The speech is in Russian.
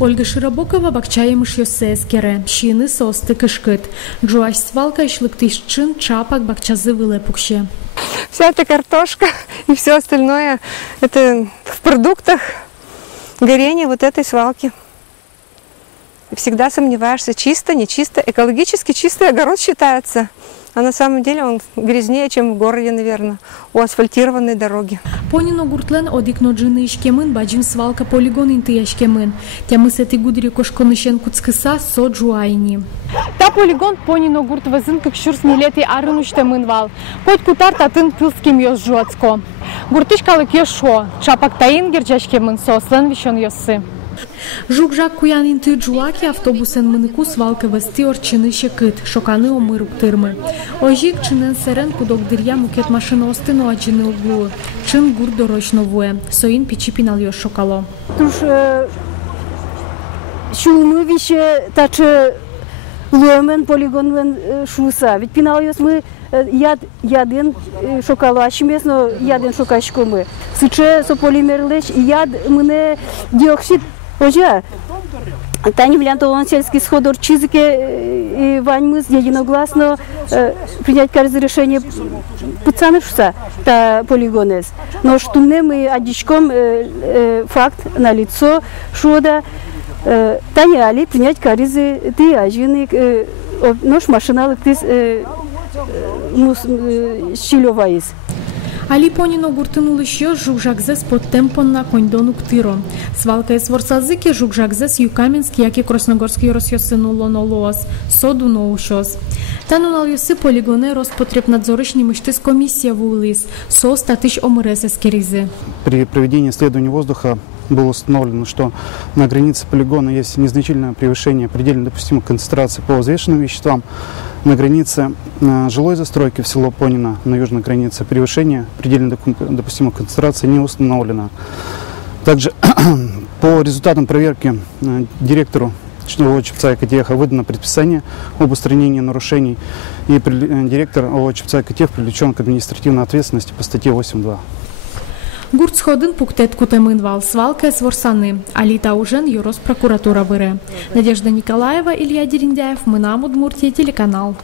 Ольга Широбокова бакчаемыш йосескере, щины состы кышкыт. Джуаш свалка ишлыктышчин чапак бакчазы вылепукще. Вся эта картошка и все остальное, это в продуктах горения вот этой свалки. Всегда сомневаешься, чисто, нечисто. Экологически чистый огород считается. А на самом деле он грязнее, чем в городе, наверное, у асфальтированной дороги. Понино гуртлен одикно джины ишкемын, баджин свалка полигон инты яшкемын. Тямысети гудри кошконышен куцкыса со джуайни. Та полигон понино гурт вазын кыкшурс нилети арынуштемын вал. Коть кутар татын тылским йос жуацко. Гуртышкалык йошо, чапак таин герджашкемын сослен вишон йосы. Жук-жак куян инты джуаки автобусен мыныку свалка вести орчины щекыт, шоканы омырук тырмы. Ожик чынен серен кудок дырья мукет машина остыно аджины углу. Чын гур дорочно вуе, соин пичи пинал йош шокало. Туш шумы вище тачы луэмен полигонмен шуса. Ведь пинал йос мы яден шокало, ащимес, но яден шокашко мы. Сыче со полимерлеш яд мыне диоксид. Ожа, Таня Милянтовна сельский сходор чизыке ваньмыз единогласно принять каждое решение пацанышса та полигонез. Но что мы одичком факт на лицо шода Таня али принять каждый ты ажины нож машиналык ты щелеваис. Али понино гуртынулы щё жук-жакзес под темпон на коньдону ктыро. Свалка из ворсазыки жук-жакзес Юкаменский, яки Красногорский росьёсынуло нолоас, соду ноушос. Танунал йосы полигоне Роспотребнадзорышни мыштыс комиссия вулис, со статыш омыресес керизы. При проведении исследования воздуха было установлено, что на границе полигона есть незначительное превышение предельно допустимой концентрации по взвешенным веществам. На границе жилой застройки в село Понино, на южной границе, превышение предельно допустимой концентрации не установлено. Также по результатам проверки директору ООО «Чепца Экотеха» выдано предписание об устранении нарушений, и директор ООО «Чепца Экотех» привлечен к административной ответственности по статье 8.2. Гурт сходын пуктет кутемынвал, свалка с ворсаны, алита ужен юрос прокуратура выре. Надежда Николаева, Илья Дериндяев, Мынам, Удмуртия, телеканал.